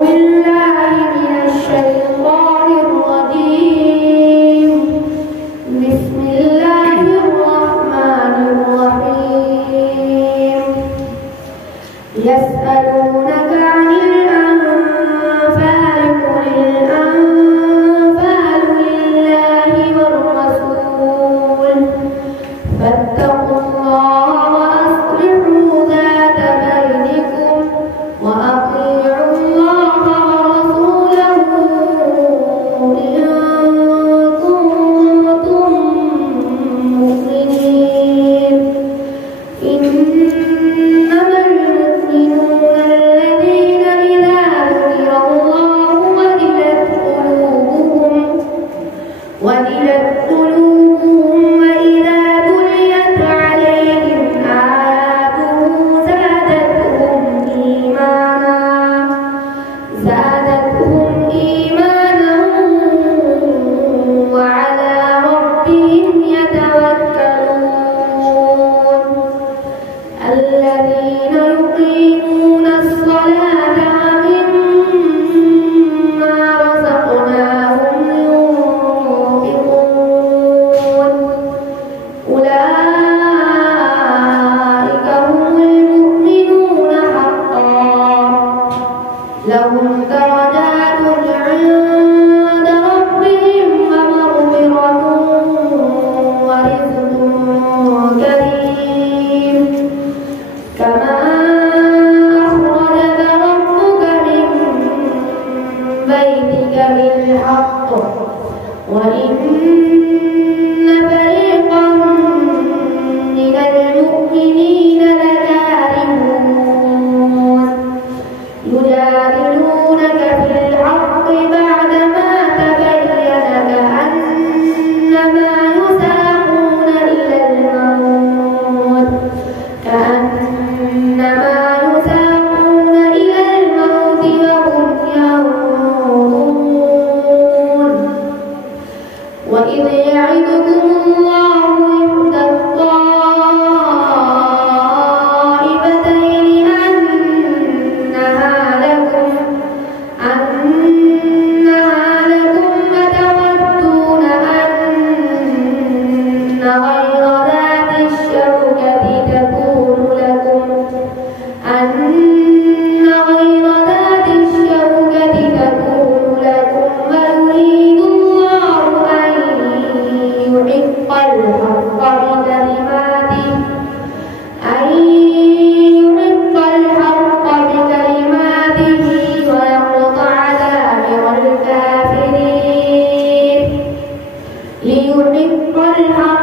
بالله من الشيطان الرجيم. بسم الله الرحمن الرحيم. يسألونك عن الأنفال قل الأنفال لله والرسول فاتقوا الله وأصلحوا ذات بينكم وأطيعوا الله ورسوله إن كنتم مؤمنين. إنما المؤمنون الذين إذا ذكر الله وجلت قلوبهم وإذا تليت عليهم آياته زادتهم إيمانا وعلى ربهم يتوكلون. الذين يقيمون الصلاة ومما رزقناهم ينفقون أولئك هم المؤمنون حقا لهم درجات عند ربهم ومغفرة ورزق كريم. كما أخرجك ربك من بيتك بالحق وإن فريقا من المؤمنين لكارهون يجادلونك في الحق بعدما تبين كأنما يساقون إلى الموت وهم ينظرون. وإذ يعدكم الله إحدى الطائفتين أنها لكم وتودون أن غير ذات الشوكة تكون لكم ويريد الله أن يحق الحق بكلماته ويقطع دابر الكافرين ليحق الحق